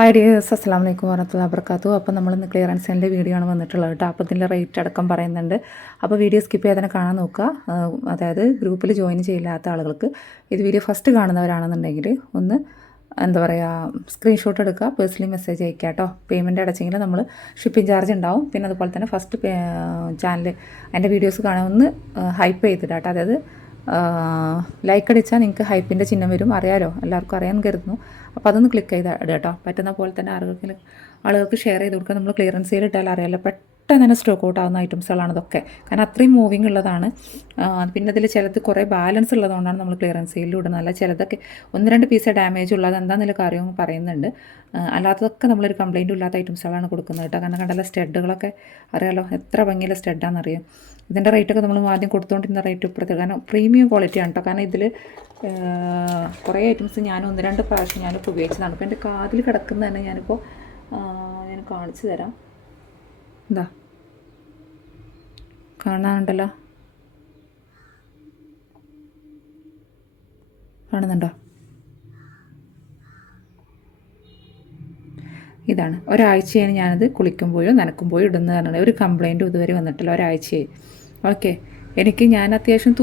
Hi dears, അസ്സലാമു അലൈക്കും വറഹ്മത്തുള്ളാഹി വബറകാതുഹു. അപ്പോൾ നമ്മളിന്ന് ക്ലിയറൻസ് സെയിലിൻ്റെ വീഡിയോ ആണ് വന്നിട്ടുള്ളത് കേട്ടോ. അപ്പോൾ ഇതിൻ്റെ റേറ്റ് അടക്കം പറയുന്നുണ്ട്. അപ്പോൾ വീഡിയോ സ്കിപ്പ് ചെയ്യാതെ കാണാൻ നോക്കുക. അതായത് ഗ്രൂപ്പിൽ ജോയിൻ ചെയ്യില്ലാത്ത ആളുകൾക്ക് ഇത് വീഡിയോ ഫസ്റ്റ് കാണുന്നവരാണെന്നുണ്ടെങ്കിൽ ഒന്ന് എന്താ പറയുക, സ്ക്രീൻഷോട്ട് എടുക്കുക, പേഴ്സണലി മെസ്സേജ് അയക്കുക കേട്ടോ. പേയ്മെൻറ്റ് അടച്ചെങ്കിൽ നമ്മൾ ഷിപ്പിംഗ് ചാർജ് ഉണ്ടാവും. പിന്നെ അതുപോലെ തന്നെ ഫസ്റ്റ് ചാനൽ എൻ്റെ വീഡിയോസ് കാണാൻ ഒന്ന് ഹൈപ്പ് ചെയ്തിട്ട് കേട്ടോ. അതായത് ലൈക്ക് അടിച്ചാൽ നിങ്ങൾക്ക് ഹൈപ്പിൻ്റെ ചിഹ്നം വരും, അറിയാലോ, എല്ലാവർക്കും അറിയാൻ കരുതുന്നു. അപ്പോൾ അതൊന്ന് ക്ലിക്ക് ചെയ്ത് ഇടുക കേട്ടോ. പറ്റുന്ന പോലെ തന്നെ ആളുകൾക്ക് ഷെയർ ചെയ്ത് കൊടുക്കുക. നമ്മൾ ക്ലിയറൻസ് സെയിൽ ഇട്ടാൽ അറിയാമല്ലോ, പെട്ടെന്ന് തന്നെ സ്റ്റോക്ക് ഔട്ട് ആവുന്ന ഐറ്റംസുകളാണ് ഇതൊക്കെ. കാരണം അത്രയും മൂവിങ് ഉള്ളതാണ്. പിന്നെ ഇതിൽ ചിലത് കുറേ ബാലൻസ് ഉള്ളതുകൊണ്ടാണ് നമ്മൾ ക്ലിയറൻസ് സെയിലിൽ ഇടുന്നത്. അല്ല ചിലതൊക്കെ 1-2 പീസ് ഡാമേജ് ഉള്ളത് എന്താണെന്നുള്ള കാര്യം പറയുന്നുണ്ട്. അല്ലാത്തതൊക്കെ നമ്മളൊരു കംപ്ലയിൻറ്റും ഇല്ലാത്ത ഐറ്റംസുകളാണ് കൊടുക്കുന്നത് കേട്ടോ. കാരണം കണ്ടല്ല, സ്റ്റഡുകളൊക്കെ അറിയാലോ, എത്ര ഭംഗിയുള്ള സ്റ്റഡാണെന്നറിയാം. ഇതിൻ്റെ റേറ്റൊക്കെ നമ്മൾ ആദ്യം കൊടുത്തുകൊണ്ടിരുന്ന റേറ്റ് ഇപ്പോഴത്തെ, കാരണം പ്രീമിയം ക്വാളിറ്റിയാണ് കേട്ടോ. കാരണം ഇതിൽ കുറേ ഐറ്റംസ് ഞാൻ 1-2 പ്രാവശ്യം ഞാനിപ്പോൾ ഉപയോഗിച്ചതാണ്. ഇപ്പോൾ എൻ്റെ കാതിൽ കിടക്കുന്ന തന്നെ ഞാനിപ്പോൾ ഞാൻ കാണിച്ചു തരാം. എന്താ കാണാനുണ്ടല്ലോ, കാണുന്നുണ്ടോ? ഇതാണ്, ഒരാഴ്ചയാണ് ഞാനത് കുളിക്കുമ്പോഴും നനക്കുമ്പോഴും ഇടുന്നത്. പറഞ്ഞാൽ ഒരു കംപ്ലയിൻറ്റും ഇതുവരെ വന്നിട്ടില്ല, ഒരാഴ്ചയായി. ഓക്കെ, ഞാൻ അത്യാവശ്യം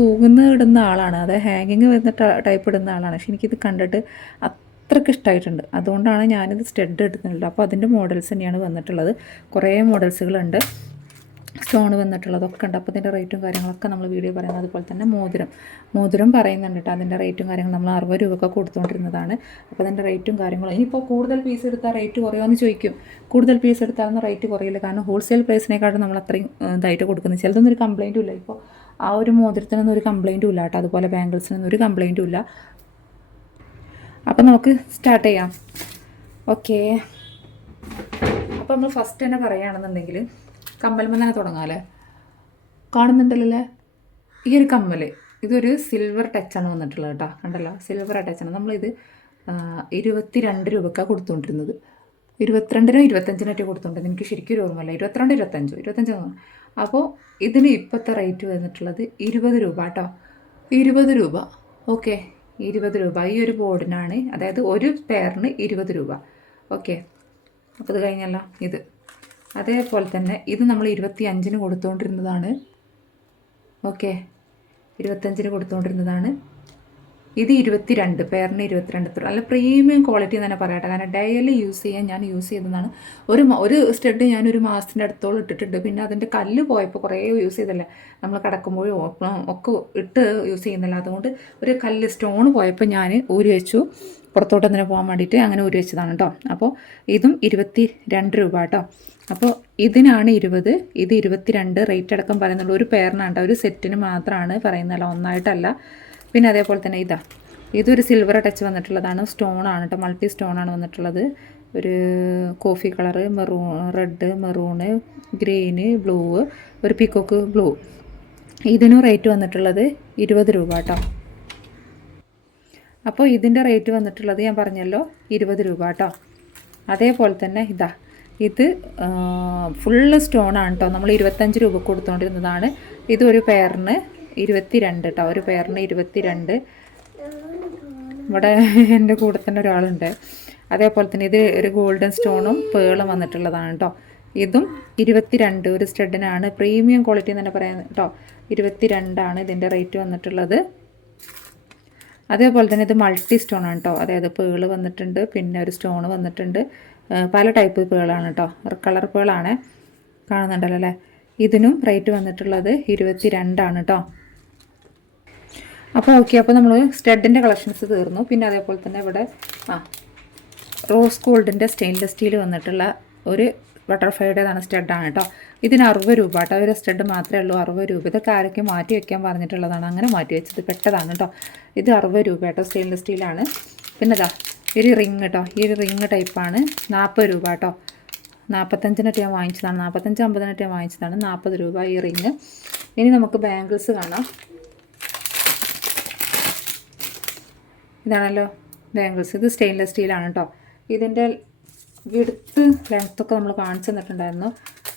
ഇടുന്ന ആളാണ്, അത് ഹാങ്ങിങ് വരുന്ന ടൈപ്പ് ഇടുന്ന ആളാണ്. പക്ഷെ എനിക്കിത് കണ്ടിട്ട് അത്രയ്ക്ക് ഇഷ്ടമായിട്ടുണ്ട്. അതുകൊണ്ടാണ് ഞാനിത് സ്റ്റഡ് എടുക്കുന്നുള്ളത്. അപ്പോൾ അതിൻ്റെ മോഡൽസ് തന്നെയാണ് വന്നിട്ടുള്ളത്. കുറേ മോഡൽസുകളുണ്ട്, സ്റ്റോൺ വന്നിട്ടുള്ളതൊക്കെ ഉണ്ട്. അപ്പോൾ ഇതിൻ്റെ റേറ്റും കാര്യങ്ങളൊക്കെ നമ്മൾ വീഡിയോ പറയുന്നത്. അതുപോലെ തന്നെ മോതിരം പറയുന്നുണ്ട് കേട്ടോ. അതിൻ്റെ റേറ്റും കാര്യങ്ങളും നമ്മൾ 60 രൂപയൊക്കെ കൊടുത്തുകൊണ്ടിരുന്നതാണ്. അപ്പോൾ അതിൻ്റെ റേറ്റും കാര്യങ്ങളും ഇനിയിപ്പോൾ കൂടുതൽ പീസ് എടുത്താൽ റേറ്റ് കുറയുമെന്ന് ചോദിക്കും. കൂടുതൽ പീസ് എടുത്താലൊന്നും റേറ്റ് കുറയില്ല. കാരണം ഹോൾസെയിൽ പ്രൈസിനെക്കാട്ടും നമ്മൾ അത്രയും ഇതായിട്ട് കൊടുക്കുന്നത്. ചിലതൊന്നും ഒരു കംപ്ലയിൻറ്റും ഇല്ല. ഇപ്പോൾ ആ ഒരു മോതിരത്തിനൊന്നും ഒരു കംപ്ലയിൻറ്റും ഇല്ല കേട്ടോ. അതുപോലെ ബാംഗിൾസിനൊന്നും ഒരു കംപ്ലയിൻറ്റും ഇല്ല. അപ്പം നമുക്ക് സ്റ്റാർട്ട് ചെയ്യാം. ഓക്കെ, അപ്പോൾ നമ്മൾ ഫസ്റ്റ് തന്നെ പറയുകയാണെന്നുണ്ടെങ്കിൽ കമ്മൽമ തന്നെ തുടങ്ങാമല്ലേ. കാണുന്നുണ്ടല്ലേ ഈ ഒരു കമ്മൽ, ഇതൊരു സിൽവർ ടച്ചാണ് വന്നിട്ടുള്ളത് കേട്ടോ. കണ്ടല്ലോ, സിൽവർ ടച്ചാണ്. നമ്മളിത് 22 രൂപക്കാണ് കൊടുത്തുകൊണ്ടിരുന്നത്. 22-നോ 25-നോ കൊടുത്തുകൊണ്ടിരുന്നത്. എനിക്ക് ശരിക്കും ഒരു ഓർമ്മയില്ല, 22-25 അപ്പോൾ ഇതിന് ഇപ്പോഴത്തെ റേറ്റ് വന്നിട്ടുള്ളത് 20 രൂപ കേട്ടോ. 20 രൂപ. ഓക്കെ, 20 രൂപ ഈ ഒരു ബോർഡിനാണ്. അതായത് ഒരു പെയറിന് 20 രൂപ. ഓക്കെ, അപ്പോൾ ഇത് കഴിഞ്ഞല്ലോ. ഇത് അതേപോലെ തന്നെ ഇത് നമ്മൾ 25-ന് കൊടുത്തുകൊണ്ടിരുന്നതാണ്. ഓക്കെ, 25-ന് കൊടുത്തുകൊണ്ടിരുന്നതാണ്. ഇത് 22, പെയറിന് 22. നല്ല പ്രീമിയം ക്വാളിറ്റി എന്ന് തന്നെ പറയട്ടെ. കാരണം ഡെയിലി യൂസ് ചെയ്യാൻ ഞാൻ യൂസ് ചെയ്തതാണ്. ഒരു സ്റ്റഡ് ഞാൻ ഒരു മാസത്തിൻ്റെ അടുത്തോളം ഇട്ടിട്ടുണ്ട്. പിന്നെ അതിൻ്റെ കല്ല് പോയപ്പോൾ കുറേ യൂസ് ചെയ്തല്ലേ, നമ്മൾ കിടക്കുമ്പോഴും ഒക്കെ ഇട്ട് യൂസ് ചെയ്യുന്നില്ല. അതുകൊണ്ട് ഒരു കല്ല് സ്റ്റോൺ പോയപ്പോൾ ഞാൻ ഊരി വെച്ചു, പുറത്തോട്ട് തന്നെ പോകാൻ വേണ്ടിയിട്ട് അങ്ങനെ ഊരി വെച്ചതാണ് കേട്ടോ. അപ്പോൾ ഇതും 22 രൂപ കേട്ടോ. അപ്പോൾ ഇതിനാണ് 20, ഇത് 22. റേറ്റ് അടക്കം പറയുന്നുള്ളൂ. ഒരു പെയറിനാണ് കേട്ടോ, ഒരു സെറ്റിന് മാത്രമാണ് പറയുന്നതല്ല, ഒന്നായിട്ടല്ല. പിന്നെ അതേപോലെ തന്നെ ഇതൊരു സിൽവർ ടച്ച് വന്നിട്ടുള്ളതാണ്. സ്റ്റോണാണ് കേട്ടോ, മൾട്ടി സ്റ്റോണാണ് വന്നിട്ടുള്ളത്. ഒരു coffee colour, red, maroon, green, blue, ഒരു പീക്കോക്ക് ബ്ലൂ. ഇതിനും റേറ്റ് വന്നിട്ടുള്ളത് 20 രൂപ കേട്ടോ. അപ്പോൾ ഇതിൻ്റെ റേറ്റ് വന്നിട്ടുള്ളത് ഞാൻ പറഞ്ഞല്ലോ 20 രൂപ കേട്ടോ. അതേപോലെ തന്നെ ഇത് ഫുള്ള് സ്റ്റോണാണ് കേട്ടോ. നമ്മൾ 25 രൂപ കൊടുത്തുകൊണ്ടിരുന്നതാണ്. ഇതൊരു പെയറിന് 22 കേട്ടോ. ഒരു പെയറിന് 22. ഇവിടെ എൻ്റെ കൂടെ തന്നെ ഒരാളുണ്ട്. അതേപോലെ തന്നെ ഇത് ഒരു ഗോൾഡൻ സ്റ്റോണും പേളും വന്നിട്ടുള്ളതാണ് കേട്ടോ. ഇതും 22 ഒരു സ്റ്റഡിനാണ്. പ്രീമിയം ക്വാളിറ്റി എന്ന് തന്നെ പറയാൻ കേട്ടോ. 22 ഇതിൻ്റെ റേറ്റ് വന്നിട്ടുള്ളത്. അതേപോലെ തന്നെ ഇത് മൾട്ടി സ്റ്റോണാണ് കേട്ടോ. അതായത് പേള് വന്നിട്ടുണ്ട്, പിന്നെ ഒരു സ്റ്റോണ് വന്നിട്ടുണ്ട്. പല ടൈപ്പ് പേളാണ് കേട്ടോ. കളർ പേളാണ്, കാണുന്നുണ്ടല്ലോ അല്ലേ. ഇതിനും റേറ്റ് വന്നിട്ടുള്ളത് 22 കേട്ടോ. അപ്പോൾ ഓക്കെ, അപ്പോൾ നമ്മൾ സ്റ്റഡിൻ്റെ കളക്ഷൻസ് തീർന്നു. പിന്നെ അതേപോലെ തന്നെ ഇവിടെ റോസ് ഗോൾഡിൻ്റെ സ്റ്റെയിൻലെസ് സ്റ്റീൽ വന്നിട്ടുള്ള ഒരു ബട്ടർഫ്ലൈയുടേതാണ്, സ്റ്റഡാണ് കേട്ടോ. ഇതിന് 60 രൂപ കേട്ടോ. ഒരു സ്റ്റഡ് മാത്രമേ ഉള്ളൂ, 60 രൂപ. ഇതൊക്കെ ആരൊക്കെ മാറ്റി വയ്ക്കാൻ പറഞ്ഞിട്ടുള്ളതാണ്, അങ്ങനെ മാറ്റി വെച്ചത് പെട്ടതാണ് കേട്ടോ. ഇത് 60 രൂപ കേട്ടോ, സ്റ്റെയിൻലെസ് സ്റ്റീലാണ്. പിന്നെ ഒരു റിങ് കേട്ടോ, ഈ ഒരു റിങ് ടൈപ്പാണ്, 40 രൂപ കേട്ടോ. 45-നൊക്കെ ഞാൻ വാങ്ങിച്ചതാണ്, 45-50-നൊക്കെ ഞാൻ വാങ്ങിച്ചതാണ്. 40 രൂപ ഈ റിങ്. ഇനി നമുക്ക് ബാംഗിൾസ് കാണാം. ഇതാണല്ലോ ബാംഗിൾസ്. ഇത് സ്റ്റെയിൻലെസ് സ്റ്റീലാണ് കേട്ടോ. ഇതിൻ്റെ വിടുത്ത് ലെങ്ത്തൊക്കെ നമ്മൾ കാണിച്ചു തന്നിട്ടുണ്ടായിരുന്നു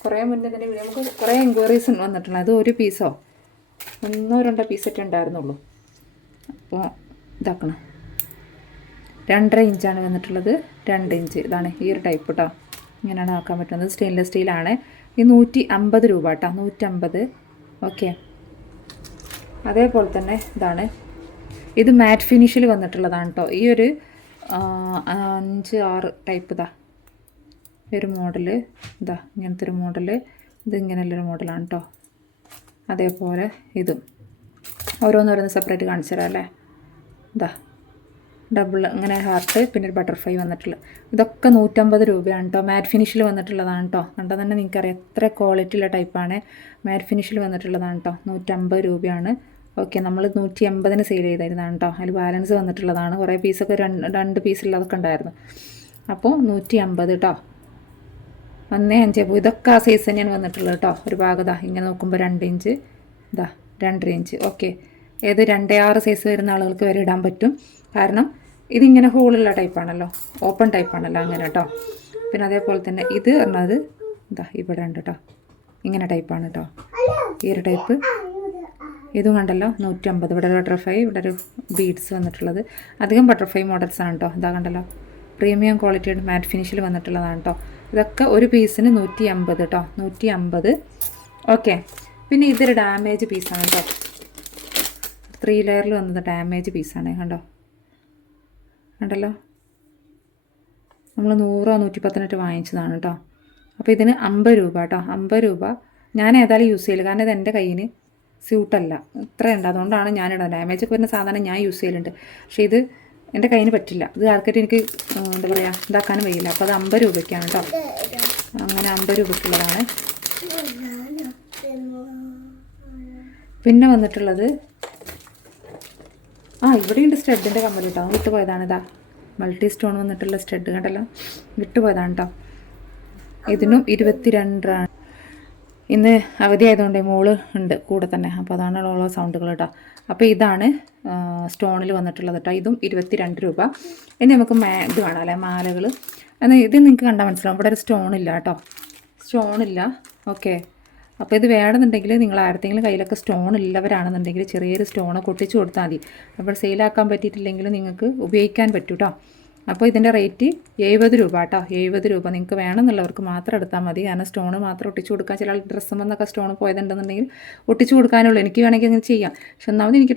കുറേ മുന്നേ തന്നെ. നമുക്ക് കുറേ എൻക്വയറീസ് വന്നിട്ടുണ്ട്. അത് ഒരു പീസോ 1-2 പീസൊക്കെ ഉണ്ടായിരുന്നുള്ളൂ. അപ്പോൾ ഇതാക്കണം, 2.5 ഇഞ്ചാണ് വന്നിട്ടുള്ളത്. 2 ഇഞ്ച് ഇതാണ് ഈ ഒരു ടൈപ്പ് കേട്ടോ. ഇങ്ങനെയാണ് ആക്കാൻ പറ്റുന്നത്. സ്റ്റെയിൻലെസ് സ്റ്റീലാണ്. ഈ 150 രൂപ കേട്ടോ, 150. ഓക്കെ. അതേപോലെ തന്നെ ഇതാണ്, ഇത് മാറ്റ് ഫിനിഷിൽ വന്നിട്ടുള്ളതാണ് കേട്ടോ. ഈ ഒരു 5-6 ടൈപ്പ് ഇതാ ഈ ഒരു മോഡല്, ഇതാ ഇങ്ങനത്തെ ഒരു മോഡല്. ഇത് ഇങ്ങനെയുള്ളൊരു മോഡലാണ് കേട്ടോ. അതേപോലെ ഇതും ഓരോന്നോരോന്ന് സെപ്പറേറ്റ് കാണിച്ചു തരാം അല്ലേ. ഇതാ ഡബിൾ ഇങ്ങനെ ഹാർട്ട്, പിന്നെ ഒരു ബട്ടർഫ്ലൈ വന്നിട്ടുള്ളത്. ഇതൊക്കെ 150 രൂപയാണ് കേട്ടോ. മാറ്റ് ഫിനിഷിൽ വന്നിട്ടുള്ളതാണ് കേട്ടോ. കണ്ടാൽ തന്നെ നിങ്ങൾക്കറിയാം എത്ര ക്വാളിറ്റിയുള്ള ടൈപ്പാണ്. മാറ്റ് ഫിനിഷിൽ വന്നിട്ടുള്ളതാണ് കേട്ടോ. 150 രൂപയാണ്. ഓക്കെ. നമ്മൾ 180-ന് സെയിൽ ചെയ്തായിരുന്നതാണ് കേട്ടോ. അതിൽ ബാലൻസ് വന്നിട്ടുള്ളതാണ്. കുറേ പീസൊക്കെ 2 പീസുള്ളതൊക്കെ ഉണ്ടായിരുന്നു. അപ്പോൾ 150 കേട്ടോ. 1.5 അപ്പോൾ ഇതൊക്കെ ആ സൈസ് തന്നെയാണ് വന്നിട്ടുള്ളത് കേട്ടോ. ഒരു ഭാഗതാ ഇങ്ങനെ നോക്കുമ്പോൾ 2 ഇഞ്ച്, ഇതാ 2.5 ഇഞ്ച്. ഓക്കെ. ഏത് 2.6 സൈസ് വരുന്ന ആളുകൾക്ക് വരെ ഇടാൻ പറ്റും. കാരണം ഇതിങ്ങനെ ഹോളുള്ള ടൈപ്പാണല്ലോ, ഓപ്പൺ ടൈപ്പാണല്ലോ, അങ്ങനെ കേട്ടോ. പിന്നെ അതേപോലെ തന്നെ ഇത് പറഞ്ഞത് ഇതാ ഇവിടെ ഉണ്ട് കേട്ടോ. ഇങ്ങനെ ടൈപ്പാണ് കേട്ടോ. ഈ ഒരു ടൈപ്പ് ഇതും കണ്ടല്ലോ 150. ഇവിടെ ഒരു ബട്ടർഫ്ലൈ, ഇവിടെ ഒരു ബീഡ്സ് വന്നിട്ടുള്ളത്. അധികം ബട്ടർഫ്ലൈ മോഡൽസാണ് കേട്ടോ. ഇതാ കണ്ടല്ലോ, പ്രീമിയം ക്വാളിറ്റിയുടെ മാറ്റ് ഫിനിഷിൽ വന്നിട്ടുള്ളതാണ് കേട്ടോ. ഇതൊക്കെ ഒരു പീസിന് 150 കേട്ടോ, 150. ഓക്കെ. പിന്നെ ഇതൊരു ഡാമേജ് പീസാണ് കേട്ടോ. 3 ലെയറിൽ വന്നത് ഡാമേജ് പീസാണ്. കണ്ടല്ലോ, നമ്മൾ 100-110 വാങ്ങിച്ചതാണ് കേട്ടോ. അപ്പോൾ ഇതിന് 50 രൂപ കേട്ടോ. 50 രൂപ. ഞാൻ ഏതായാലും യൂസ് ചെയ്യില്ല, കാരണം ഇത് എൻ്റെ കയ്യിന് സ്യൂട്ടല്ല. ഇത്രയുണ്ട്, അതുകൊണ്ടാണ് ഞാനിടുന്നത്. ഡാമേജൊക്കെ വരുന്ന സാധനം ഞാൻ യൂസ് ചെയ്യലുണ്ട്, പക്ഷേ ഇത് എൻ്റെ കയ്യിന് പറ്റില്ല. ഇത് ആർക്കായിട്ട് എനിക്ക് എന്താ പറയുക ഇതാക്കാനും വയ്യില്ല. അപ്പോൾ അത് 50 രൂപയ്ക്കാണ് കേട്ടോ. അങ്ങനെ 50 രൂപയ്ക്കുള്ളതാണ്. പിന്നെ വന്നിട്ടുള്ളത് ഇവിടെയുണ്ട് സ്റ്റഡിൻ്റെ കമ്മൽ കേട്ടോ. വിട്ടുപോയതാണ്. ഇതാ മൾട്ടി സ്റ്റോൺ വന്നിട്ടുള്ള സ്റ്റഡ് കണ്ടല്ലോ, വിട്ടുപോയതാണ് കേട്ടോ. ഇതിനും 22 ആണ്. ഇന്ന് അവധി ആയതുകൊണ്ട് മോള് ഉണ്ട് കൂടെ തന്നെ, അപ്പോൾ അതാണ് ഉള്ള സൗണ്ടുകൾ കേട്ടോ. അപ്പോൾ ഇതാണ് സ്റ്റോണിൽ വന്നിട്ടുള്ളത് കേട്ടോ. ഇതും 22 രൂപ. ഇനി നമുക്ക് ഇത് വേണം അല്ലേ, മാലകൾ. എന്നാൽ ഇത് നിങ്ങൾക്ക് കണ്ടാൽ മനസ്സിലാവും, ഇവിടെ ഒരു സ്റ്റോണില്ല കേട്ടോ, സ്റ്റോണില്ല. ഓക്കെ. അപ്പോൾ ഇത് വേണമെന്നുണ്ടെങ്കിൽ നിങ്ങൾ ആരുടെങ്കിലും കയ്യിലൊക്കെ സ്റ്റോൺ ഇല്ലവരാണെന്നുണ്ടെങ്കിൽ ചെറിയൊരു സ്റ്റോണൊക്കെ ഒട്ടിച്ച് കൊടുത്താൽ മതി. അപ്പോൾ സെയിലാക്കാൻ പറ്റിയിട്ടില്ലെങ്കിൽ നിങ്ങൾക്ക് ഉപയോഗിക്കാൻ പറ്റും കേട്ടോ. അപ്പോൾ ഇതിൻ്റെ റേറ്റ് 70 രൂപ കേട്ടോ. 70 രൂപ. നിങ്ങൾക്ക് വേണമെന്നുള്ളവർക്ക് മാത്രം എടുത്താൽ മതി. കാരണം സ്റ്റോൺ മാത്രം ഒട്ടിച്ച് കൊടുക്കാൻ, ചില ഡ്രസ്സുമെന്നൊക്കെ സ്റ്റോൺ പോയതുണ്ടെന്നുണ്ടെങ്കിൽ ഒട്ടിച്ച് കൊടുക്കാനുള്ളൂ. എനിക്ക് വേണമെങ്കിൽ അങ്ങനെ ചെയ്യാം, പക്ഷെ ഒന്നാമത് എനിക്ക്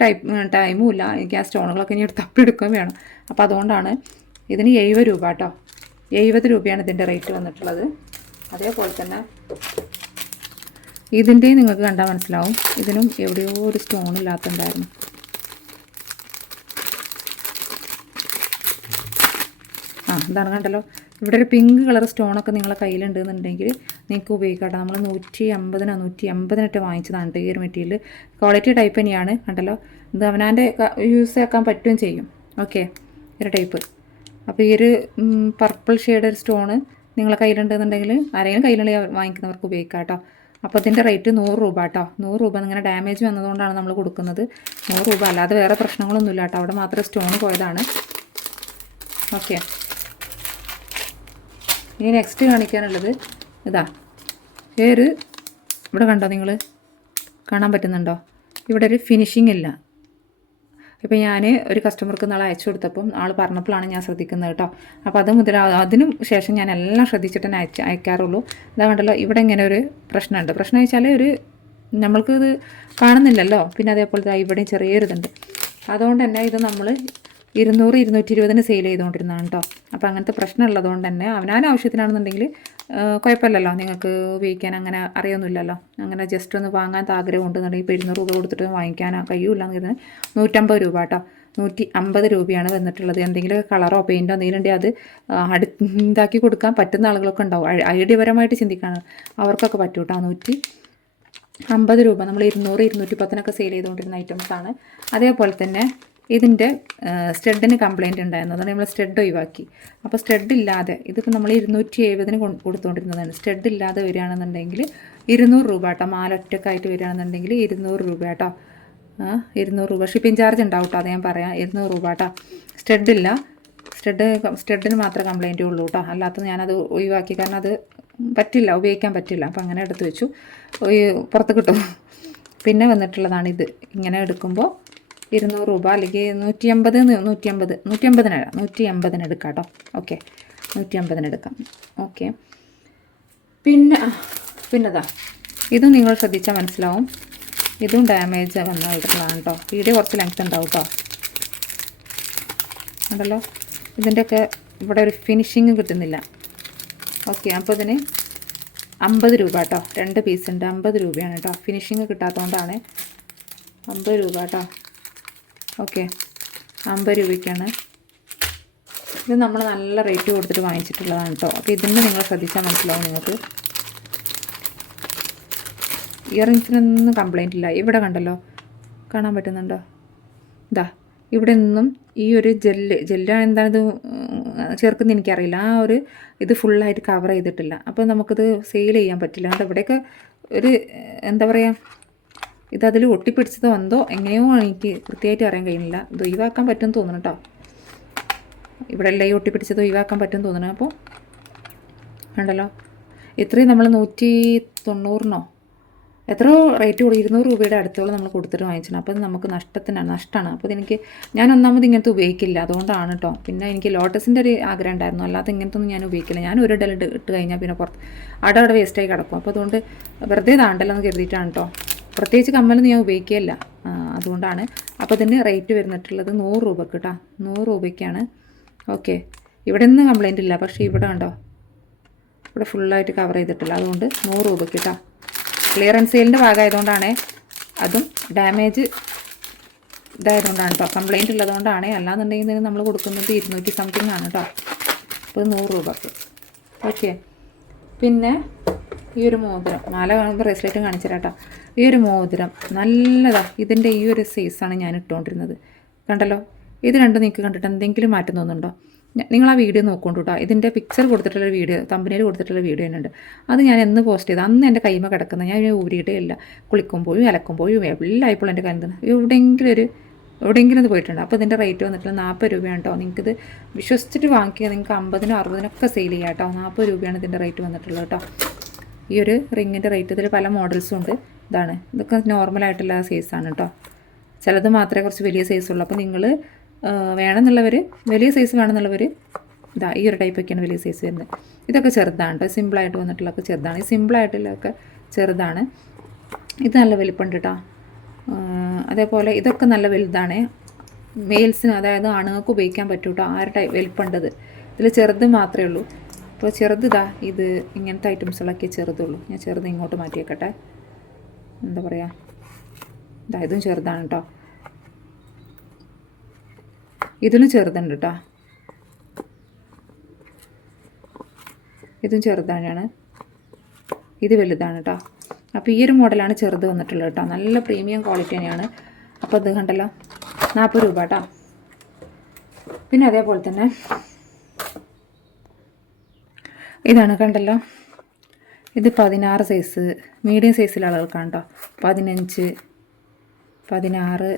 ടൈമും ഇല്ല. എനിക്ക് ആ സ്റ്റോണുകളൊക്കെ ഇനി തപ്പിയെടുക്കുകയും വേണം. അപ്പോൾ അതുകൊണ്ടാണ് ഇതിന് 70 രൂപ കേട്ടോ. 70 രൂപയാണ് ഇതിൻ്റെ റേറ്റ് വന്നിട്ടുള്ളത്. അതേപോലെ തന്നെ ഇതിൻ്റെ നിങ്ങൾക്ക് കണ്ടാൽ മനസ്സിലാവും, ഇതിനും എവിടെയോ ഒരു സ്റ്റോൺ ഇല്ലാത്തുണ്ടായിരുന്നു. ഇതാണ് കണ്ടല്ലോ, ഇവിടെ ഒരു പിങ്ക് കളർ സ്റ്റോണൊക്കെ നിങ്ങളെ കയ്യിലുണ്ടെന്നുണ്ടെങ്കിൽ നിങ്ങൾക്ക് ഉപയോഗിക്കാം കേട്ടോ. നമ്മൾ 150-180 വാങ്ങിച്ചതാണ് ഈ ഒരു മെറ്റീരിയൽ. ക്വാളിറ്റി ടൈപ്പ് തന്നെയാണ്. കണ്ടല്ലോ, ഇത് അവനാൻ്റെ യൂസ് ആക്കാൻ പറ്റുകയും ചെയ്യും. ഓക്കെ. ഒരു ടൈപ്പ്. അപ്പോൾ ഈ ഒരു പർപ്പിൾ ഷെയ്ഡ് ഒരു സ്റ്റോണ് നിങ്ങളെ കയ്യിലുണ്ടെന്നുണ്ടെങ്കിൽ ആരെങ്കിലും കയ്യിലുണ്ടെങ്കിൽ വാങ്ങിക്കുന്നവർക്ക് ഉപയോഗിക്കാം കേട്ടോ. അപ്പോൾ ഇതിൻ്റെ റേറ്റ് 100 രൂപ കേട്ടോ. 100 രൂപ. ഇങ്ങനെ ഡാമേജ് വന്നതുകൊണ്ടാണ് നമ്മൾ കൊടുക്കുന്നത്. 100 രൂപ. അല്ലാതെ വേറെ പ്രശ്നങ്ങളൊന്നുമില്ല കേട്ടോ. അവിടെ മാത്രമേ സ്റ്റോൺ പോയതാണ്. ഓക്കെ. ഇനി നെക്സ്റ്റ് കാണിക്കാനുള്ളത് ഇതാ ഇവിടെ കണ്ടോ, നിങ്ങൾ കാണാൻ പറ്റുന്നുണ്ടോ? ഇവിടെ ഒരു ഫിനിഷിംഗ് ഇല്ല. ഇപ്പോൾ ഞാൻ ഒരു കസ്റ്റമർക്ക് നാളെ അയച്ചു കൊടുത്തപ്പം ആൾ പറഞ്ഞപ്പോഴാണ് ഞാൻ ശ്രദ്ധിക്കുന്നത് കേട്ടോ. അപ്പോൾ അത് മുതൽ അതിനും ശേഷം ഞാൻ എല്ലാം ശ്രദ്ധിച്ചിട്ട് തന്നെ അയക്കാറുള്ളൂ. ഇതാ കണ്ടല്ലോ, ഇവിടെ ഇങ്ങനെ ഒരു പ്രശ്നമുണ്ട്. പ്രശ്നം വെച്ചാൽ നമ്മൾക്കിത് കാണുന്നില്ലല്ലോ. പിന്നെ അതേപോലെ ഇവിടെയും ചെറിയൊരിതുണ്ട്. അതുകൊണ്ട് തന്നെ ഇത് നമ്മൾ 200-220 സെയിൽ ചെയ്തുകൊണ്ടിരുന്നതാണ് കേട്ടോ. അപ്പോൾ അങ്ങനത്തെ പ്രശ്നം ഉള്ളതുകൊണ്ട് തന്നെ അവനാൻ ആവശ്യത്തിനാണെന്നുണ്ടെങ്കിൽ കുഴപ്പമില്ലല്ലോ, നിങ്ങൾക്ക് ഉപയോഗിക്കാൻ അങ്ങനെ അറിയൊന്നുമില്ലല്ലോ. അങ്ങനെ ജസ്റ്റ് ഒന്ന് വാങ്ങാൻ ആഗ്രഹം ഉണ്ടെന്നുണ്ടെങ്കിൽ ഇപ്പോൾ 200 രൂപ കൊടുത്തിട്ട് വാങ്ങിക്കാൻ കഴിയില്ല എങ്കിൽ 150 രൂപ കേട്ടോ. 150 രൂപയാണ് വന്നിട്ടുള്ളത്. എന്തെങ്കിലും കളറോ പെയിൻറ്റോ എന്തെങ്കിലും ഉണ്ടെങ്കിൽ അത് ഇതാക്കി കൊടുക്കാൻ പറ്റുന്ന ആളുകളൊക്കെ ഉണ്ടാവും. ഐഡിയപരമായിട്ട് ചിന്തിക്കാണ് അവർക്കൊക്കെ പറ്റും കേട്ടോ. 150 രൂപ. നമ്മൾ 200-210 സെയിൽ ചെയ്തുകൊണ്ടിരുന്ന ഐറ്റംസാണ്. അതേപോലെ തന്നെ ഇതിൻ്റെ സ്റ്റഡിന് കംപ്ലയിൻറ്റ് ഉണ്ടായിരുന്നു. അതുകൊണ്ട് നമ്മൾ സ്റ്റഡ് ഒഴിവാക്കി. അപ്പോൾ സ്റ്റഡ് ഇല്ലാതെ ഇതിപ്പോൾ നമ്മൾ 270 കൊടുത്തുകൊണ്ടിരുന്നതാണ്. സ്റ്റഡ് ഇല്ലാതെ വരികയാണെന്നുണ്ടെങ്കിൽ 200 രൂപ കേട്ടോ. മാല ഒറ്റക്കായിട്ട് വരികയാണെന്നുണ്ടെങ്കിൽ 200 രൂപ കേട്ടോ. 200 രൂപ. ഷിപ്പിംഗ് ചാർജ് ഉണ്ടാവും കേട്ടോ, അത് ഞാൻ പറയാം. 200 രൂപ കേട്ടോ. സ്റ്റഡില്ല. സ്റ്റഡിന് മാത്രമേ കംപ്ലയിൻറ്റ് ഉള്ളൂ കേട്ടോ. അല്ലാത്തത് ഞാനത് ഒഴിവാക്കി, കാരണം അത് പറ്റില്ല, ഉപയോഗിക്കാൻ പറ്റില്ല. അപ്പോൾ അങ്ങനെ എടുത്ത് വെച്ചു, പുറത്ത് കിട്ടും. പിന്നെ വന്നിട്ടുള്ളതാണ് ഇത്. ഇങ്ങനെ എടുക്കുമ്പോൾ 200 രൂപ അല്ലെങ്കിൽ 150 എടുക്കാം കേട്ടോ. ഓക്കെ, 150 എടുക്കാം. ഓക്കെ, പിന്നെതാ ഇതും നിങ്ങൾ ശ്രദ്ധിച്ചാൽ മനസ്സിലാവും. ഇതും ഡാമേജ് വന്ന ഇടുന്നതാണ് കേട്ടോ. വീഡിയോ കുറച്ച് ലെങ്ത് ഉണ്ടാവും കേട്ടോ. ഉണ്ടല്ലോ, ഇതിൻ്റെയൊക്കെ ഇവിടെ ഒരു ഫിനിഷിങ് കിട്ടുന്നില്ല. ഓക്കെ, അപ്പോൾ ഇതിന് 50 രൂപ കേട്ടോ. 2 പീസ് ഉണ്ട്, 50 രൂപയാണ് കേട്ടോ. ഫിനിഷിങ് കിട്ടാത്തതുകൊണ്ടാണ് 50 രൂപ കേട്ടോ. ഓക്കെ, 50 രൂപയ്ക്കാണ് ഇത്. നമ്മൾ നല്ല റേറ്റ് കൊടുത്തിട്ട് വാങ്ങിച്ചിട്ടുള്ളതാണ് കേട്ടോ. അപ്പോൾ ഇതിൻ്റെ നിങ്ങൾ ശ്രദ്ധിച്ചാൽ മനസ്സിലാവും നിങ്ങൾക്ക്. ഇയറിങ്സിനൊന്നും കംപ്ലൈൻ്റ് ഇല്ല. ഇവിടെ കണ്ടല്ലോ, കാണാൻ പറ്റുന്നുണ്ടോ? ഇതാ ഇവിടെ നിന്നും ഈ ഒരു ജെല്ലാണ് എന്താണിത് ചേർക്കുന്നത് എനിക്കറിയില്ല. ആ ഒരു ഇത് ഫുള്ളായിട്ട് കവർ ചെയ്തിട്ടില്ല. അപ്പോൾ നമുക്കിത് സെയിൽ ചെയ്യാൻ പറ്റില്ല. അതുകൊണ്ട് ഇവിടെയൊക്കെ ഒരു എന്താ പറയുക, ഇതതിൽ ഒട്ടിപ്പിടിച്ചതോ എന്തോ എങ്ങനെയോ എനിക്ക് കൃത്യമായിട്ട് അറിയാൻ കഴിയുന്നില്ല. ഇത് ഒഴിവാക്കാൻ പറ്റുമെന്ന് തോന്നുന്നു കേട്ടോ. ഇവിടെ എല്ലാം ഈ ഒട്ടിപ്പിടിച്ചത് ഒഴിവാക്കാൻ പറ്റുമെന്ന് തോന്നുന്നു. അപ്പോൾ കണ്ടല്ലോ, ഇത്രയും നമ്മൾ 190 എത്രയോ റേറ്റ് കൂടി 200 രൂപയുടെ അടുത്തോളം നമ്മൾ കൊടുത്തിട്ട് വാങ്ങിച്ചണം. അപ്പോൾ ഇത് നമുക്ക് നഷ്ടമാണ്. അപ്പോൾ എനിക്ക് ഞാൻ ഒന്നാമത് ഇങ്ങനത്തെ ഉപയോഗിക്കില്ല, അതുകൊണ്ടാണ് കേട്ടോ. പിന്നെ എനിക്ക് ലോട്ടസിൻ്റെ ഒരു ആഗ്രഹം ഉണ്ടായിരുന്നു, അല്ലാതെ ഇങ്ങനത്തെ ഒന്നും ഞാൻ ഉപയോഗിക്കില്ല. ഞാൻ ഒരു ഇടൽ ഇട്ട് കഴിഞ്ഞാൽ പിന്നെ പുറത്ത് അവിടെ വേസ്റ്റായി കിടക്കും. അപ്പോൾ അതുകൊണ്ട് വെറുതെ താണ്ടല്ലോ എന്ന് കരുതിയിട്ടാണ് കേട്ടോ. പ്രത്യേകിച്ച് കമ്മലൊന്നും ഞാൻ ഉപയോഗിക്കുകയില്ല, അതുകൊണ്ടാണ്. അപ്പോൾ ഇതിന് റേറ്റ് വരുന്നിട്ടുള്ളത് 100 രൂപക്ക് കേട്ടോ. 100 രൂപയ്ക്കാണ്. ഓക്കെ, ഇവിടെ ഒന്നും കംപ്ലൈൻ്റ് ഇല്ല. പക്ഷേ ഇവിടെ കണ്ടോ, ഇവിടെ ഫുള്ളായിട്ട് കവർ ചെയ്തിട്ടില്ല. അതുകൊണ്ട് 100 രൂപയ്ക്ക് കേട്ടോ. ക്ലിയറൻസ് സെയിലിൻ്റെ ഭാഗമായതുകൊണ്ടാണ്. അതും ഡാമേജ് ഇതായതുകൊണ്ടാണ് കേട്ടോ, കംപ്ലൈൻറ്റ് ഉള്ളതുകൊണ്ടാണ്. അല്ലാന്നുണ്ടെങ്കിൽ ഇതിന് നമ്മൾ കൊടുക്കുന്നത് 200 സംതിങ് ആണ് കേട്ടോ. അപ്പോൾ 100 രൂപക്ക്. ഓക്കെ, പിന്നെ ഈ ഒരു മോതിരം, മാല ബ്രേസ്ലെറ്റും കാണിച്ചു തരാം കേട്ടോ. ഈ ഒരു മോതിരം നല്ലതാണ്. ഇതിൻ്റെ ഈ ഒരു സൈസാണ് ഞാൻ ഇട്ടുകൊണ്ടിരുന്നത്. കണ്ടല്ലോ, ഇത് രണ്ടും നിങ്ങൾക്ക് കണ്ടിട്ട് എന്തെങ്കിലും മാറ്റം തോന്നുന്നുണ്ടോ? നിങ്ങൾ ആ വീഡിയോ നോക്കൊണ്ടു കേട്ടോ. ഇതിൻ്റെ പിക്ചർ കൊടുത്തിട്ടുള്ള വീഡിയോ, തമ്പനയിൽ കൊടുത്തിട്ടുള്ള വീഡിയോ ഉണ്ട്. അത് ഞാൻ എന്ന് പോസ്റ്റ് ചെയ്ത് അന്ന് എൻ്റെ കൈമ കിടക്കുന്നത്, ഞാൻ ഊരിയിട്ടേ ഇല്ല. കുളിക്കുമ്പോഴും അലക്കുമ്പോഴും എല്ലായ്പ്പോഴും എൻ്റെ കയ്യിൽ എവിടെയെങ്കിലും ഇത് പോയിട്ടുണ്ട്. അപ്പോൾ ഇതിൻ്റെ റേറ്റ് വന്നിട്ടുള്ള 40 രൂപയാണ് കേട്ടോ. നിങ്ങൾക്കിത് വിശ്വസിച്ചിട്ട് വാങ്ങിക്കുക, നിങ്ങൾക്ക് 50-നും 60-നൊക്കെ സെയിൽ ചെയ്യാം കേട്ടോ. 40 രൂപയാണ് ഇതിൻ്റെ റേറ്റ് വന്നിട്ടുള്ളത് കേട്ടോ. ഈ ഒരു റിങ്ങിൻ്റെ റേറ്റ് ഇതിൽ പല മോഡൽസും ഉണ്ട്. ഇതൊക്കെ നോർമലായിട്ടുള്ള സൈസാണ് കേട്ടോ. ചിലത് മാത്രമേ കുറച്ച് വലിയ സൈസുള്ളൂ. അപ്പോൾ നിങ്ങൾ വേണമെന്നുള്ളവർ, വലിയ സൈസ് വേണമെന്നുള്ളവർ ഈ ഒരു ടൈപ്പൊക്കെയാണ് വലിയ സൈസ് വരുന്നത്. ഇതൊക്കെ ചെറുതാണ് കേട്ടോ. സിമ്പിളായിട്ട് വന്നിട്ടുള്ളതൊക്കെ ചെറുതാണ്. ഈ സിമ്പിളായിട്ടുള്ളതൊക്കെ ചെറുതാണ്. ഇത് നല്ല വലിപ്പമുണ്ട് കേട്ടോ. അതേപോലെ ഇതൊക്കെ നല്ല വലുതാണ്. മെയിൽസിന്, അതായത് ആണുങ്ങൾക്ക് ഉപയോഗിക്കാൻ പറ്റും കേട്ടോ. ആ ഒരു വലിപ്പമുണ്ടത്. ഇതിൽ ചെറുത് മാത്രമേ ഉള്ളൂ. അപ്പോൾ ചെറുത് ഇത് ഇങ്ങനത്തെ ഐറ്റംസുകളൊക്കെ ചെറുതുള്ളൂ. ഞാൻ ചെറുത് ഇങ്ങോട്ട് മാറ്റി വെക്കട്ടെ. എന്താ പറയുക, ഇതും ചെറുതാണ് കേട്ടോ. ഇതിലും ചെറുതുണ്ട് കേട്ടോ. ഇതും ചെറുതാണ്. ഇത് വലുതാണ് കേട്ടോ. അപ്പോൾ ഈ ഒരു മോഡലാണ് ചെറുത് വന്നിട്ടുള്ളത് കേട്ടോ. നല്ല പ്രീമിയം ക്വാളിറ്റി തന്നെയാണ്. അപ്പോൾ ഇത് കണ്ടല്ലോ, 40 രൂപ കേട്ടോ. പിന്നെ അതേപോലെ തന്നെ ഇതാണ് കണ്ടല്ലോ, ഇത് 16 സൈസ്, മീഡിയം സൈസിലുള്ള ആളുകൾക്കാണ് കേട്ടോ. 15, 16,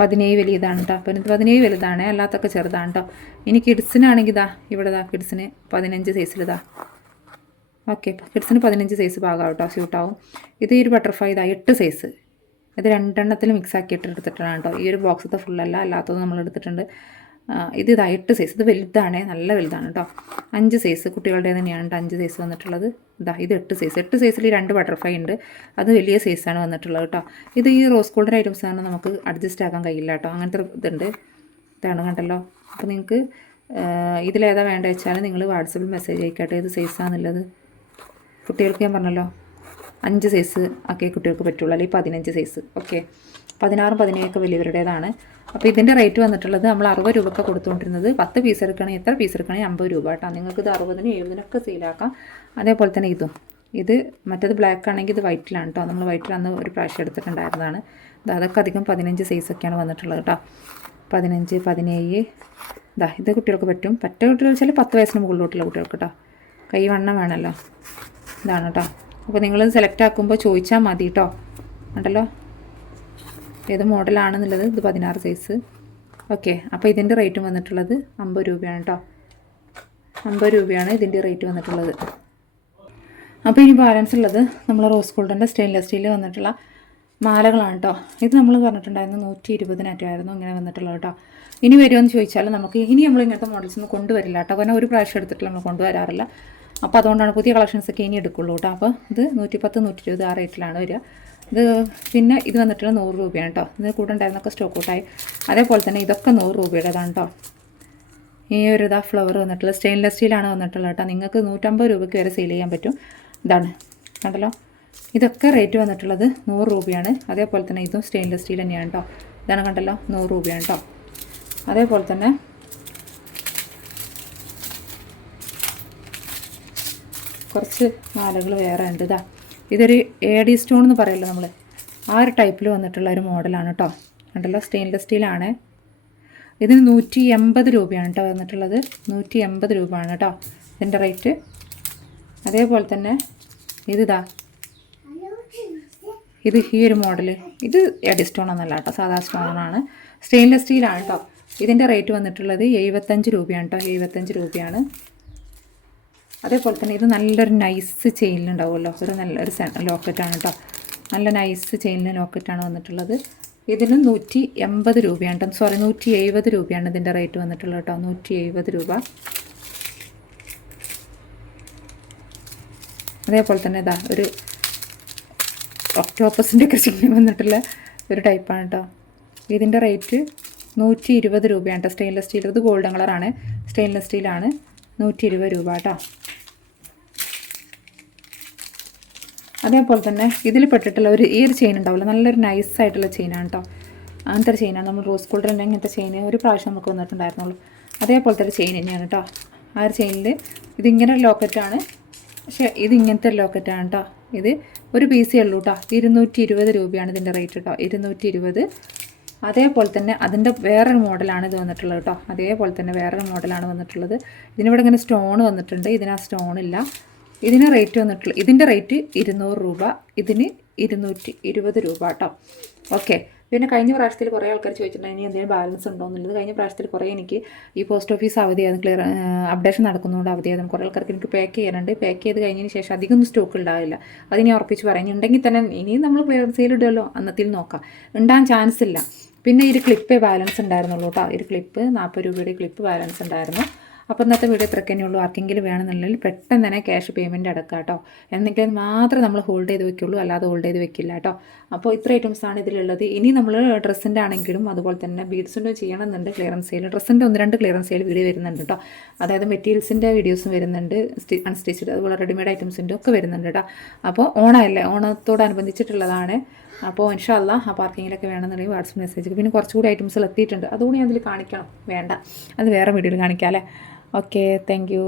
17 വലിയതാണ് കേട്ടോ. അപ്പോൾ 17 വലുതാണ്, അല്ലാത്തൊക്കെ ചെറുതാണ് കേട്ടോ. ഇനി കിഡ്സിനാണെങ്കിൽ ഇവിടെ കിഡ്സിന് 15 സൈസിൽ ഓക്കെ, കിഡ്സിന് 15 സൈസ് ഭാഗമാവും കേട്ടോ, സ്യൂട്ടാവും. ഇത് ഈ ഒരു ബട്ടർഫ്ലൈ 8 സൈസ്. ഇത് 2 എണ്ണത്തിൽ മിക്സ് ആക്കിയിട്ട് എടുത്തിട്ടാണ് കേട്ടോ. ഈ ഒരു ബോക്സത്തെ ഫുള്ളല്ല, അല്ലാത്തത് നമ്മൾ എടുത്തിട്ടുണ്ട്. ഇത് 8 സൈസ്. ഇത് വലുതാണ്, നല്ല വലുതാണ് കേട്ടോ. 5 സൈസ് കുട്ടികളുടെ തന്നെയാണ് 5 സൈസ് വന്നിട്ടുള്ളത്. ഇത് 8 സൈസ്. 8 സൈസിൽ 2 ബട്ടർഫ്ലൈ ഉണ്ട്. അത് വലിയ സൈസാണ് വന്നിട്ടുള്ളത് കേട്ടോ. ഇത് ഈ റോസ് ഗോൾഡൻ ഐറ്റംസാണ്, നമുക്ക് അഡ്ജസ്റ്റ് ആക്കാൻ കഴിയില്ല കേട്ടോ. അങ്ങനത്തെ ഇതുണ്ട്. ഇതാണ് കണ്ടല്ലോ. അപ്പോൾ നിങ്ങൾക്ക് ഇതിലേതാ വേണ്ടത് വെച്ചാൽ നിങ്ങൾ വാട്സപ്പിൽ മെസ്സേജ് അയക്കട്ടെ, ഏത് സൈസാണെന്നുള്ളത്. കുട്ടികൾക്ക് ഞാൻ പറഞ്ഞല്ലോ 5 സൈസ് ഒക്കെ കുട്ടികൾക്ക് പറ്റുള്ളൂ, അല്ലെങ്കിൽ 15 സൈസ്. ഓക്കെ, 16, 17 വലിയവരുടേതാണ്. അപ്പോൾ ഇതിൻ്റെ റേറ്റ് വന്നിട്ടുള്ളത് നമ്മൾ 60 രൂപയ്ക്ക് കൊടുത്തുകൊണ്ടിരുന്നത്. 10 പീസ് എടുക്കണമെങ്കിൽ, എത്ര പീസ് എടുക്കണമെങ്കിൽ 50 രൂപ കേട്ടോ. നിങ്ങൾക്ക് ഇത് 60-നും 70-നൊക്കെ സെയിലാക്കാം. അതേപോലെ തന്നെ ഇത് മറ്റേത് ബ്ലാക്ക് ആണെങ്കിൽ ഇത് വൈറ്റിലാണ് കേട്ടോ. നമ്മൾ വൈറ്റിൽ അന്ന് ഒരു പ്രാവശ്യം എടുത്തിട്ടുണ്ടായിരുന്നതാണ്. അതൊക്കെ അധികം 15 സൈസൊക്കെയാണ് വന്നിട്ടുള്ളത് കേട്ടോ. 15, 17 ഇത് കുട്ടികൾക്ക് പറ്റും. കുട്ടികൾ വെച്ചാൽ 10 വയസ്സിന് മുകളിലോട്ടുള്ള കുട്ടികൾക്ക് കേട്ടോ. കൈ വണ്ണം വേണമല്ലോ. ഇതാണ് കേട്ടോ. അപ്പോൾ നിങ്ങൾ സെലക്ട് ആക്കുമ്പോൾ ചോദിച്ചാൽ മതി കേട്ടോ. ഉണ്ടല്ലോ ഏത് മോഡലാണെന്നുള്ളത്. ഇത് 16 സൈസ്. ഓക്കെ, അപ്പോൾ ഇതിൻ്റെ റേറ്റും വന്നിട്ടുള്ളത് 50 രൂപയാണ് കേട്ടോ. 50 രൂപയാണ് ഇതിൻ്റെ റേറ്റ് വന്നിട്ടുള്ളത്. അപ്പോൾ ഇനി ബാലൻസ് ഉള്ളത് നമ്മൾ റോസ് ഗോൾഡിൻ്റെ സ്റ്റെയിൻലെസ് സ്റ്റീലിൽ വന്നിട്ടുള്ള മാലകളാണ് കേട്ടോ. ഇത് നമ്മൾ പറഞ്ഞിട്ടുണ്ടായിരുന്നു 120-ആയിരുന്നു ഇങ്ങനെ വന്നിട്ടുള്ളത് കേട്ടോ. ഇനി വരുമെന്ന് ചോദിച്ചാൽ നമുക്ക് ഇനി നമ്മൾ ഇങ്ങനത്തെ മോഡൽസ് ഒന്നും കൊണ്ടുവരില്ല കേട്ടോ. കാരണം ഒരു പ്രാവശ്യം എടുത്തിട്ട് നമ്മൾ കൊണ്ടുവരാറില്ല. അപ്പോൾ അതുകൊണ്ടാണ് പുതിയ കളക്ഷൻസൊക്കെ ഇനി എടുക്കുള്ളൂ കേട്ടോ. അപ്പോൾ ഇത് 110, 120 ആ റേറ്റിലാണ് വരിക. ഇത് പിന്നെ ഇത് വന്നിട്ടുള്ള 100 രൂപയാണ് കേട്ടോ. ഇത് കൂടെ ഉണ്ടായിരുന്നൊക്കെ സ്റ്റോക്ക് ഔട്ടായി. അതേപോലെ തന്നെ ഇതൊക്കെ 100 രൂപയുടേതാണ് കേട്ടോ. ഈ ഒരു ഇതാ ഫ്ലവർ വന്നിട്ടുള്ളത് സ്റ്റെയിൻലെസ് സ്റ്റീലാണ് വന്നിട്ടുള്ളത് കേട്ടോ. നിങ്ങൾക്ക് 150 രൂപയ്ക്ക് വരെ സെയിൽ ചെയ്യാൻ പറ്റും. ഇതാണ് കണ്ടല്ലോ. ഇതൊക്കെ റേറ്റ് വന്നിട്ടുള്ളത് 100 രൂപയാണ്. അതേപോലെ തന്നെ ഇതും സ്റ്റെയിൻലെസ് സ്റ്റീൽ തന്നെയാണ് കേട്ടോ. ഇതാണ് കണ്ടല്ലോ 100 രൂപയാണ് കേട്ടോ. അതേപോലെ തന്നെ കുറച്ച് മാലകൾ വേറെ ഉണ്ട്. ഇതാ ഇതൊരു AD സ്റ്റോൺ എന്ന് പറയുമല്ലോ നമ്മൾ, ആ ഒരു ടൈപ്പിൽ വന്നിട്ടുള്ള ഒരു മോഡലാണ് കേട്ടോ. കണ്ടല്ലോ സ്റ്റെയിൻലെസ് സ്റ്റീലാണ്. ഇതിന് 180 രൂപയാണ് കേട്ടോ വന്നിട്ടുള്ളത്. 180 രൂപയാണ് കേട്ടോ ഇതിൻ്റെ റേറ്റ്. അതേപോലെ തന്നെ ഇതിതാ ഇത് ഈ ഒരു മോഡൽ, ഇത് AD സ്റ്റോൺ ഒന്നല്ല കേട്ടോ, സാധാ സ്റ്റോണാണ്. സ്റ്റെയിൻലെസ് സ്റ്റീലാണ് കേട്ടോ. ഇതിൻ്റെ റേറ്റ് വന്നിട്ടുള്ളത് 75 രൂപയാണ് കേട്ടോ. 75 രൂപയാണ്. അതേപോലെ തന്നെ ഇത് നല്ലൊരു നൈസ് ചെയിനിലുണ്ടാവുമല്ലോ, ഒരു നല്ലൊരു ലോക്കറ്റാണ് കേട്ടോ. നല്ല നൈസ് ചെയിനിൽ ലോക്കറ്റാണ് വന്നിട്ടുള്ളത്. ഇതിന് 180 രൂപയാണ് കേട്ടോ. സോറി 170 രൂപയാണ് ഇതിൻ്റെ റേറ്റ് വന്നിട്ടുള്ളത് കേട്ടോ. 170 രൂപ. അതേപോലെ തന്നെ ഇതാ ഒരു ഒക്ടോപ്പസിൻ്റെ ഒക്കെ ചിഹ്നം വന്നിട്ടുള്ള ഒരു ടൈപ്പാണ് കേട്ടോ. ഇതിൻ്റെ റേറ്റ് 120 രൂപയാണ് കേട്ടോ. സ്റ്റെയിൻലെസ് സ്റ്റീൽ, ഇത് ഗോൾഡൻ കളറാണ്, സ്റ്റെയിൻലെസ് സ്റ്റീലാണ്. 120 രൂപ കേട്ടോ. അതേപോലെ തന്നെ ഇതിൽ പെട്ടിട്ടുള്ള ഈ ഒരു ചെയിൻ ഉണ്ടാവില്ല, നല്ലൊരു നൈസായിട്ടുള്ള ചെയിനാണ് കേട്ടോ. അങ്ങനത്തെ ഒരു ചെയിനാണ്. നമ്മൾ റോസ് ഗോൾഡിൻ്റെ അങ്ങനത്തെ ചെയിൻ ഒരു പ്രാവശ്യം നമുക്ക് വന്നിട്ടുണ്ടായിരുന്നുള്ളൂ. അതേപോലത്തെ ഒരു ചെയിൻ തന്നെയാണ് കേട്ടോ. ആ ഒരു ചെയിനിൽ ഇതിങ്ങനെ ഒരു ലോക്കറ്റാണ്, പക്ഷേ ഇത് ഇങ്ങനത്തെ ഒരു ലോക്കറ്റാണ് കേട്ടോ. ഇത് ഒരു പീസേ ഉള്ളൂ കേട്ടോ. 220 രൂപയാണ് ഇതിൻ്റെ റേറ്റ് കേട്ടോ. 220. അതേപോലെ തന്നെ അതിൻ്റെ വേറൊരു മോഡലാണ് ഇത് വന്നിട്ടുള്ളത് കേട്ടോ. അതേപോലെ തന്നെ വേറൊരു മോഡലാണ് വന്നിട്ടുള്ളത്. ഇതിനിവിടെ ഇങ്ങനെ സ്റ്റോൺ വന്നിട്ടുണ്ട്, ഇതിന് ആ സ്റ്റോണില്ല. ഇതിന് റേറ്റ് വന്നിട്ടുള്ളത്, ഇതിൻ്റെ റേറ്റ് 200 രൂപ, ഇതിന് 220 രൂപ കേട്ടോ. ഓക്കെ. പിന്നെ കഴിഞ്ഞ പ്രാവശ്യത്തിൽ കുറേ ആൾക്കാർ ചോദിച്ചിട്ടുണ്ടെങ്കിൽ ഇനി എന്തെങ്കിലും ബാലൻസ് ഉണ്ടോ എന്നുള്ളത്. കഴിഞ്ഞ പ്രാവശ്യത്തിൽ കുറേ എനിക്ക് ഈ പോസ്റ്റ് ഓഫീസ് അവധിയായിരുന്നു, അപ്ഡേഷൻ നടക്കുന്നതുകൊണ്ട് അവധിയായിരുന്നു. കുറേ ആൾക്കാർക്ക് എനിക്ക് പാക്ക് ചെയ്യാനുണ്ട്. പാക്ക് ചെയ്ത് കഴിഞ്ഞതിന് ശേഷം അധികമൊന്നും സ്റ്റോക്ക് ഉണ്ടാവില്ല. അതിനെ ഉറപ്പിച്ച് പറയുന്നുണ്ടെങ്കിൽ തന്നെ ഇനിയും നമ്മൾ ക്ലിയർ സെയിൽ ഇടുമല്ലോ, അന്നത്തിൽ നോക്കാം. ഉണ്ടാകാൻ ചാൻസ് ഇല്ല. പിന്നെ ഈ ക്ലിപ്പേ ബാലൻസ് ഉണ്ടായിരുന്നുള്ളൂ കേട്ടോ. ഈ ക്ലിപ്പ് 40 രൂപയുടെ ക്ലിപ്പ് ബാലൻസ് ഉണ്ടായിരുന്നു. അപ്പോൾ ഇന്നത്തെ വീഡിയോ ഇത്രയൊക്കെ ഉള്ളൂ. ആർക്കെങ്കിലും വേണമെന്നുണ്ടെങ്കിൽ പെട്ടെന്ന് തന്നെ ക്യാഷ് പേയ്മെൻറ്റ് അടക്കുക കേട്ടോ. എന്തെങ്കിലും മാത്രമേ നമ്മൾ ഹോൾഡ് ചെയ്ത് വെക്കുള്ളൂ, അല്ലാതെ ഹോൾഡ് ചെയ്ത് വെക്കില്ല കേട്ടോ. അപ്പോൾ ഇത്ര ഐറ്റംസാണ് ഇതിലുള്ളത്. ഇനി നമ്മൾ ഡ്രസ്സിൻ്റെ ആണെങ്കിലും അതുപോലെ തന്നെ ബീഡ്സിൻ്റെ ചെയ്യണമെന്നുണ്ട് ക്ലിയറൻസ് സെയിൽ. ഡ്രസ്സിൻ്റെ 1-2 ക്ലിയറൻസ് സെയിൽ വീഡിയോ വരുന്നുണ്ട് കേട്ടോ. അതായത് മെറ്റീരിയൽസിൻ്റെ വീഡിയോസും വരുന്നുണ്ട്, അൺസ്റ്റിച്ചഡ് അതുപോലെ റെഡിമെയ്ഡ് ഐറ്റംസിൻ്റെ ഒക്കെ വരുന്നുണ്ട് കേട്ടോ. അപ്പോൾ ഓണമല്ലേ, ഓണത്തോടനുബന്ധിച്ചിട്ടുള്ളതാണ്. അപ്പോൾ ഇൻഷാ അല്ലാഹ് ആ പാർക്കിങ്ങിലൊക്കെ വേണമെന്നുണ്ടെങ്കിൽ വാട്സപ്പ് മെസ്സേജ്. പിന്നെ കുറച്ചുകൂടി ഐറ്റംസ് എത്തിയിട്ടുണ്ട്, അതുകൂടി ഞാൻ അതിൽ കാണിക്കണം. വേണ്ട, അത് വേറെ വീഡിയോയിൽ കാണിക്കാം അല്ലേ. Okay, thank you.